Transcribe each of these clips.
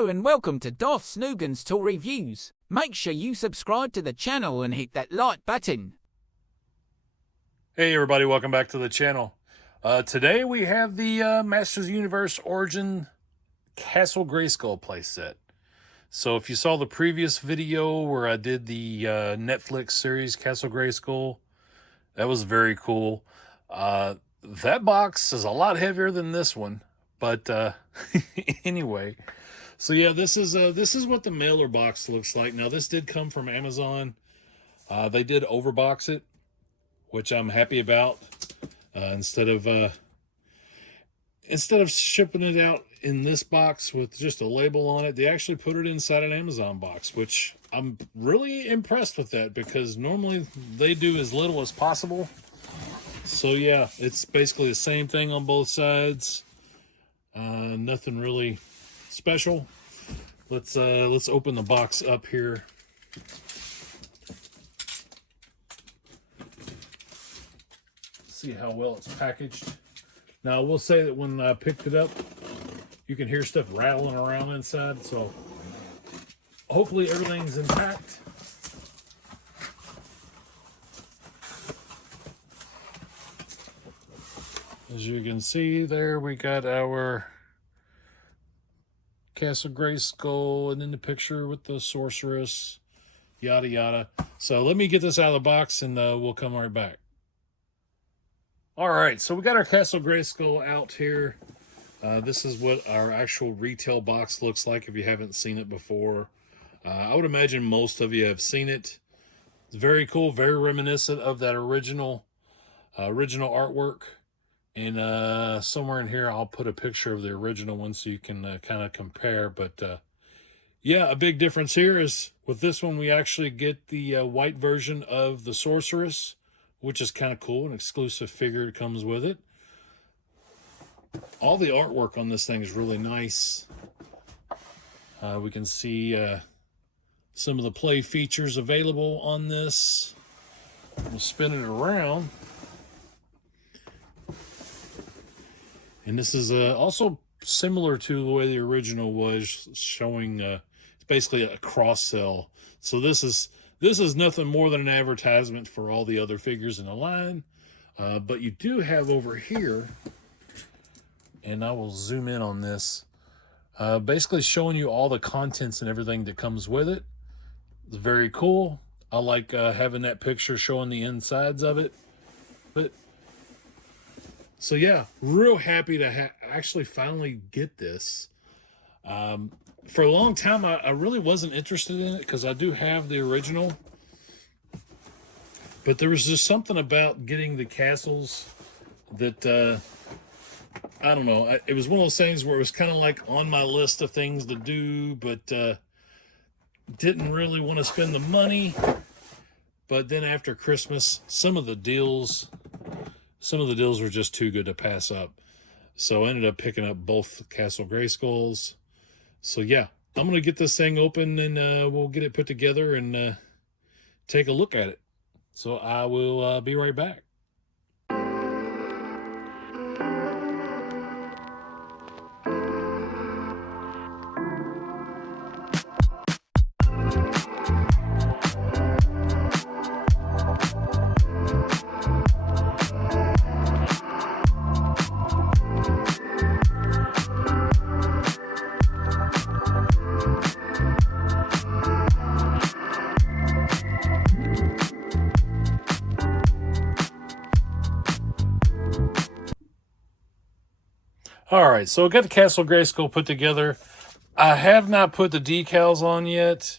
Hello and welcome to Darth Snoogan's Tool Reviews. Make sure you subscribe to the channel and hit that like button. Hey everybody, welcome back to the channel. Today we have the Masters of the Universe Origins Castle Grayskull playset. So if you saw the previous video where I did the Netflix series Castle Grayskull, that was very cool. That box is a lot heavier than this one, but anyway. So yeah, this is what the mailer box looks like. Now this did come from Amazon. They did overbox it, which I'm happy about. Instead of shipping it out in this box with just a label on it, they actually put it inside an Amazon box, which I'm really impressed with that because normally they do as little as possible. So yeah, it's basically the same thing on both sides. Nothing really special. Let's open the box up here. See how well it's packaged. Now I will say that when I picked it up, you can hear stuff rattling around inside, so hopefully everything's intact. As you can see there, we got our Castle Grayskull, and in the picture with the sorceress, yada yada. So let me get this out of the box and we'll come right back. All right, so we got our Castle Grayskull out here. This is what our actual retail box looks like if you haven't seen it before. I would imagine most of you have seen it. It's very cool, very reminiscent of that original artwork. And somewhere in here, I'll put a picture of the original one so you can kind of compare. But yeah, a big difference here is with this one, we actually get the white version of the sorceress, which is kind of cool. An exclusive figure that comes with it. All the artwork on this thing is really nice. We can see some of the play features available on this. We'll spin it around. And this is also similar to the way the original was, showing it's basically a cross-sell. So this is nothing more than an advertisement for all the other figures in the line. But you do have over here, and I will zoom in on this, basically showing you all the contents and everything that comes with it. It's very cool. I like having that picture showing the insides of it. But so yeah, real happy to actually finally get this. For a long time, I really wasn't interested in it because I do have the original. But there was just something about getting the castles that, I don't know. It was one of those things where it was kind of like on my list of things to do, but didn't really want to spend the money. But then after Christmas, some of the deals were just too good to pass up. So I ended up picking up both Castle Grayskulls. So yeah, I'm going to get this thing open and we'll get it put together and take a look at it. So I will be right back. All right, so I got the Castle Grayskull put together. I have not put the decals on yet.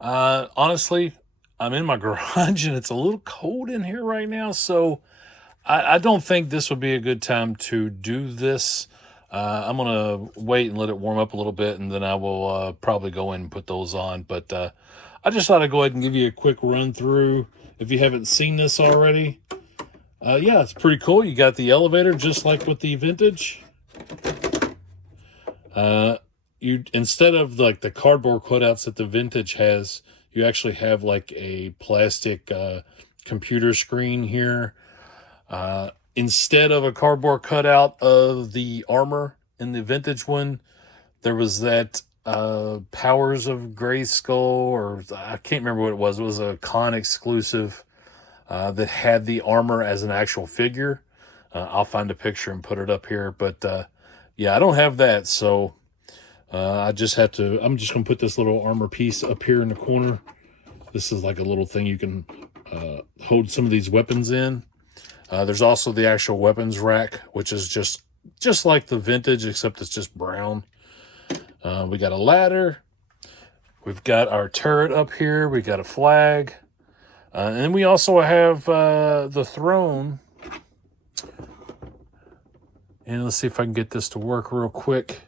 Honestly, I'm in my garage and it's a little cold in here right now, so I don't think this would be a good time to do this. I'm going to wait and let it warm up a little bit, and then I will probably go in and put those on. But I just thought I'd go ahead and give you a quick run through if you haven't seen this already. Yeah, it's pretty cool. You got the elevator just like with the vintage. You instead of like the cardboard cutouts that the vintage has, you actually have like a plastic computer screen here. Instead of a cardboard cutout of the armor in the vintage one, there was that Powers of Grayskull, or I can't remember what it was. It was a con exclusive that had the armor as an actual figure. I'll find a picture and put it up here. But yeah, I don't have that, so I'm just going to put this little armor piece up here in the corner. This is like a little thing you can hold some of these weapons in. There's also the actual weapons rack, which is just like the vintage, except it's just brown. We got a ladder. We've got our turret up here. We got a flag. And then we also have the throne. And let's see if I can get this to work real quick.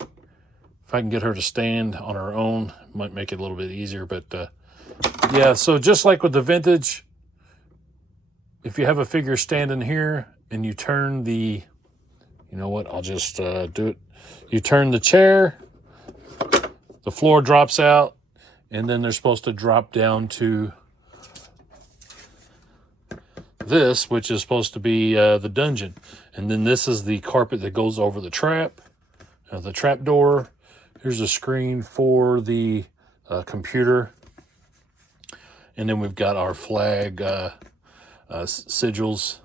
If I can get her to stand on her own, might make it a little bit easier. But yeah, so just like with the vintage, if you have a figure standing here and you turn the, you know what, I'll just do it. You turn the chair, the floor drops out, and then they're supposed to drop down to this, which is supposed to be the dungeon. And then this is the carpet that goes over the trap door. Here's a screen for the computer. And then we've got our flag sigils.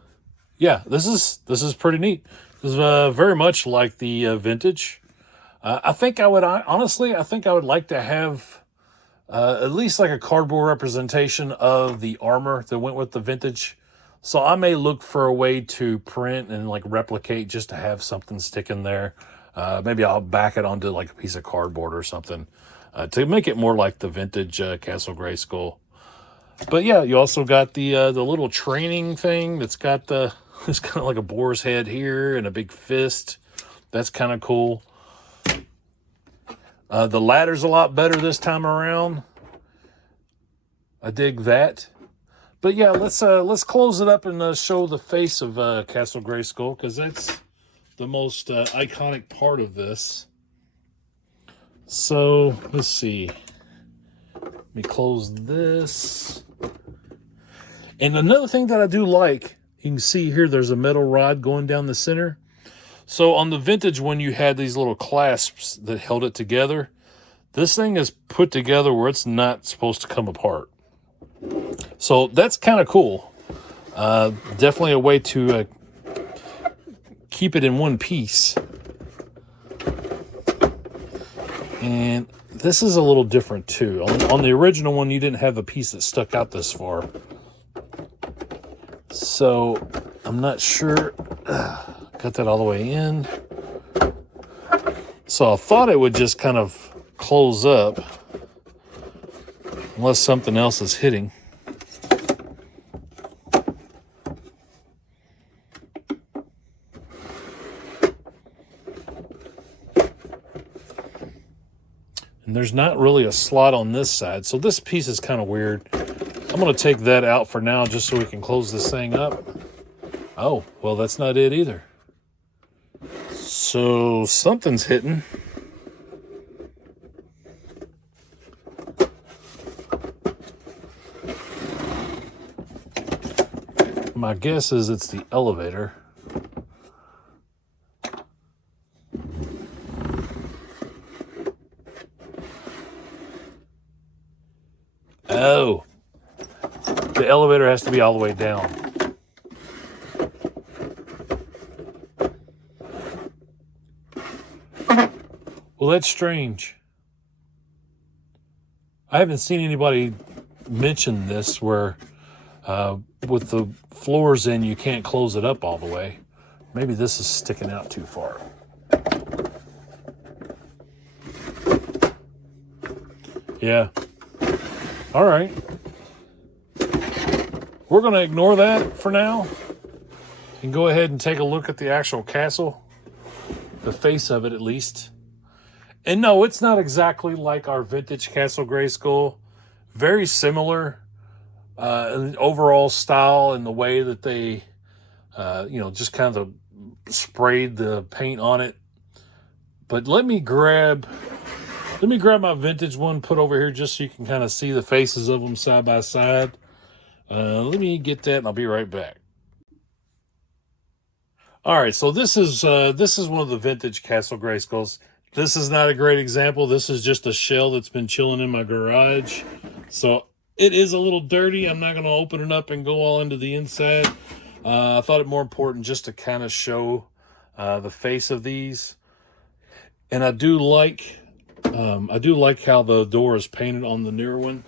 Yeah, this is pretty neat. This is very much like the vintage. I think I would like to have at least like a cardboard representation of the armor that went with the vintage. So I may look for a way to print and like replicate just to have something sticking there. Maybe I'll back it onto like a piece of cardboard or something to make it more like the vintage Castle Grayskull. But yeah, you also got the little training thing that's got it's kind of like a boar's head here and a big fist. That's kind of cool. The ladder's a lot better this time around. I dig that. But yeah, let's close it up and show the face of Castle Grayskull, because that's the most iconic part of this. So let's see. Let me close this. And another thing that I do like, you can see here there's a metal rod going down the center. So on the vintage one, you had these little clasps that held it together. This thing is put together where it's not supposed to come apart. So that's kind of cool. Definitely a way to keep it in one piece. And this is a little different too. On the original one, you didn't have a piece that stuck out this far. So I'm not sure. Got that all the way in. So I thought it would just kind of close up unless something else is hitting. And there's not really a slot on this side, so this piece is kind of weird. I'm going to take that out for now just so we can close this thing up. Oh, well, that's not it either. So something's hitting. My guess is it's the elevator. Oh, the elevator has to be all the way down. Well, that's strange. I haven't seen anybody mention this where with the floors in, you can't close it up all the way. Maybe this is sticking out too far. Yeah. All right. We're going to ignore that for now and go ahead and take a look at the actual castle, the face of it at least. And no, it's not exactly like our vintage Castle Grayskull. Very similar in overall style and the way that they, just kind of sprayed the paint on it. But let me grab my vintage one, put over here just so you can kind of see the faces of them side by side. Let me get that and I'll be right back. All right, so this is one of the vintage Castle Grayskulls. This is not a great example. This is just a shell that's been chilling in my garage. So it is a little dirty. I'm not going to open it up and go all into the inside. I thought it more important just to kind of show the face of these. And I do like how the door is painted on the newer one.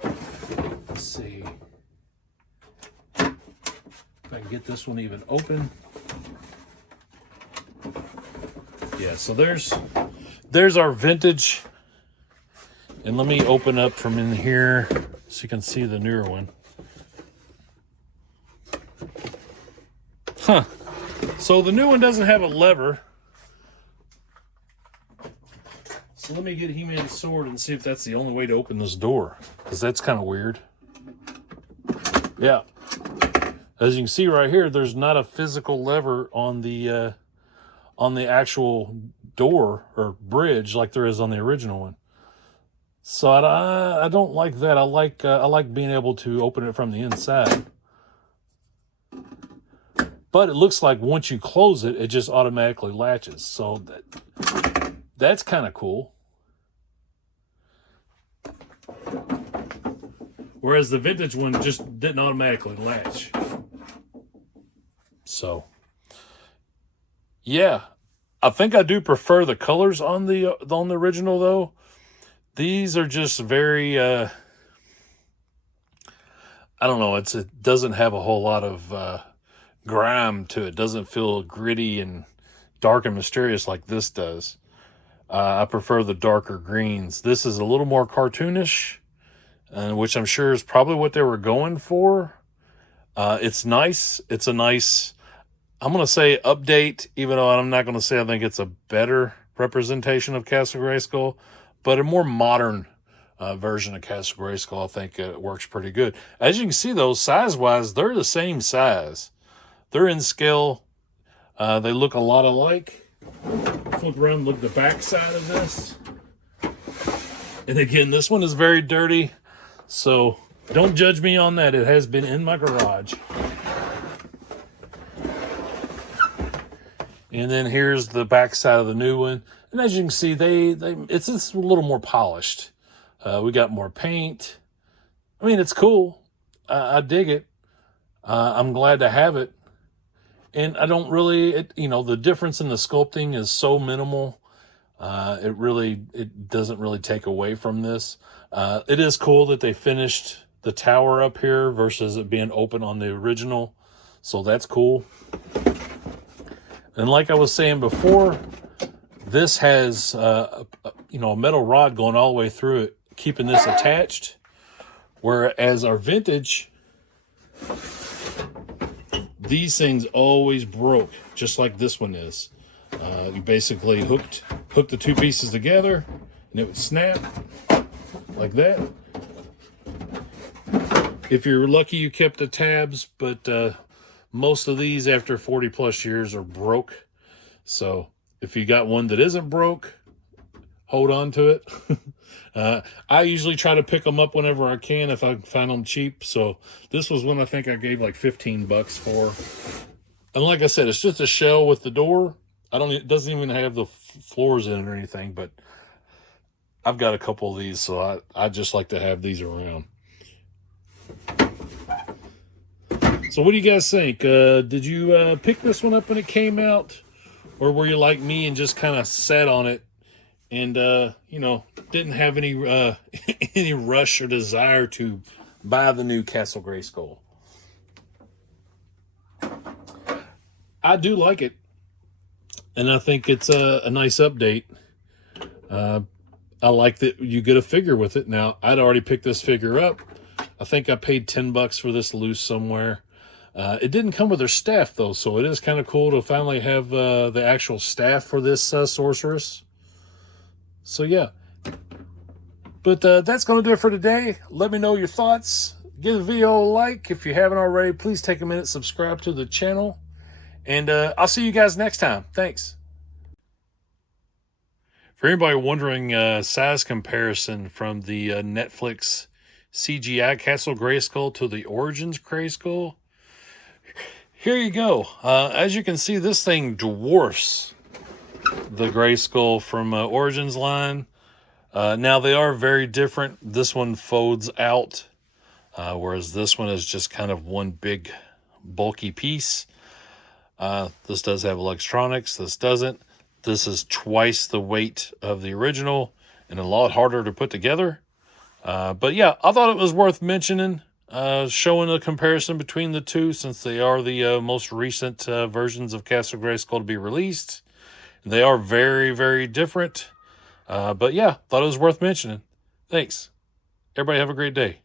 Let's see if I can get this one even open. Yeah, so there's our vintage. And let me open up from in here so you can see the newer one. Huh. So the new one doesn't have a lever. So let me get He-Man's sword and see if that's the only way to open this door, because that's kind of weird. Yeah. As you can see right here, there's not a physical lever on the actual door or bridge like there is on the original one. So I don't like that. I like being able to open it from the inside. But it looks like once you close it, it just automatically latches. So that's kind of cool. Whereas the vintage one just didn't automatically latch. So, yeah. I think I do prefer the colors on the original, though. These are just very, I don't know, it doesn't have a whole lot of grime to it. It doesn't feel gritty and dark and mysterious like this does. I prefer the darker greens. This is a little more cartoonish, which I'm sure is probably what they were going for. It's nice. It's a nice, I'm going to say update, even though I'm not going to say I think it's a better representation of Castle Grayskull, but a more modern version of Castle Grayskull. I think it works pretty good. As you can see, though, size-wise, they're the same size. They're in scale. They look a lot alike. Flip around, look at the back side of this. And again, this one is very dirty, so don't judge me on that. It has been in my garage. And then here's the back side of the new one. And as you can see, it's a little more polished. We got more paint. I mean, it's cool. I dig it. I'm glad to have it. And I don't really, the difference in the sculpting is so minimal. It doesn't really take away from this. It is cool that they finished the tower up here versus it being open on the original. So that's cool. And like I was saying before, this has, a metal rod going all the way through it, keeping this attached. Whereas our vintage, these things always broke, just like this one is. You basically hooked the two pieces together, and it would snap like that. If you're lucky, you kept the tabs, but most of these after 40 plus years are broke. So if you got one that isn't broke, hold on to it. I usually try to pick them up whenever I can if I find them cheap. So this was one I think I gave like $15 for. And like I said, it's just a shell with the door. It doesn't even have the floors in it or anything, but I've got a couple of these, so I just like to have these around. So what do you guys think? Did you pick this one up when it came out? Or were you like me and just kind of sat on it and, didn't have any any rush or desire to buy the new Castle Grayskull? I do like it. And I think it's a nice update. I like that you get a figure with it. Now, I'd already picked this figure up. I think I paid $10 for this loose somewhere. It didn't come with their staff, though, so it is kind of cool to finally have the actual staff for this sorceress. So, yeah. But that's going to do it for today. Let me know your thoughts. Give the video a like. If you haven't already, please take a minute, subscribe to the channel. And I'll see you guys next time. Thanks. For anybody wondering, size comparison from the Netflix CGI Castle Grayskull to the Origins Grayskull, here you go. As you can see, this thing dwarfs the Grayskull from Origins line. Now, they are very different. This one folds out, whereas this one is just kind of one big bulky piece. This does have electronics. This doesn't. This is twice the weight of the original and a lot harder to put together. But yeah, I thought it was worth mentioning, showing a comparison between the two, since they are the most recent versions of Castle Grayskull to be released. They are very, very different. But yeah, thought it was worth mentioning. Thanks. Everybody have a great day.